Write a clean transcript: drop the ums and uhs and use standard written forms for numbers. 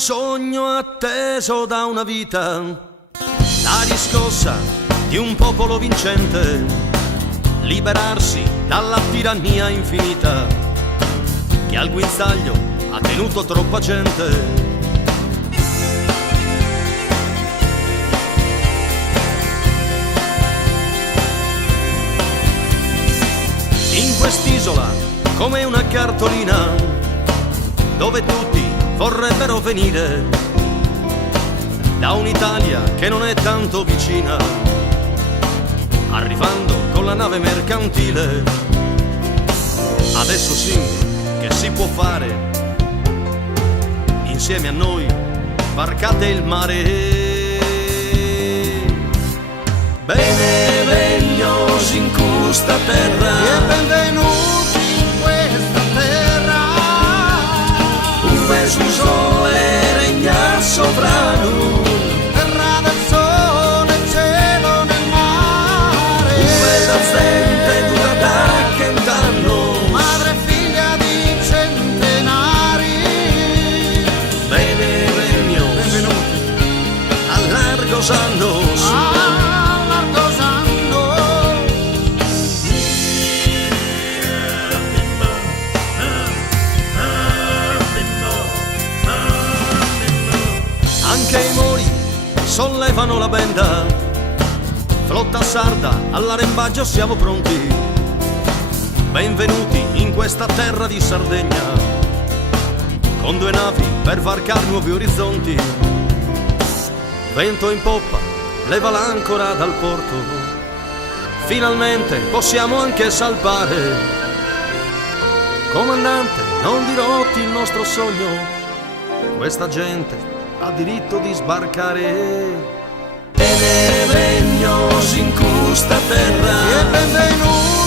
sogno atteso da una vita, la riscossa di un popolo vincente, liberarsi dalla tirannia infinita che al guinzaglio ha tenuto troppa gente. In quest'isola, come una cartolina, dove tutti vorrebbero venire, da un'Italia che non è tanto vicina, arrivando con la nave mercantile. Adesso sì che si può fare, insieme a noi varcate il mare. Bene regnos in questa terra, e benvenuti in questa terra. Dove sul sole regna sovrano, Terra del sole, cielo nel mare. dove la gente dura da che un anno. Madre e figlia di centenari. Bene regnos, Benvenuti a largos annos. a Largos Annos. Anche i mori sollevano la benda, flotta sarda, all'arembaggio siamo pronti. Benvenuti in questa terra di Sardegna, con 2 navi per varcare nuovi orizzonti. Vento in poppa, leva l'ancora dal porto, finalmente possiamo anche salpare. Comandante, non dirotti il nostro sogno, questa gente ha diritto di sbarcare. Bene regnos in questa terra, E benvenuti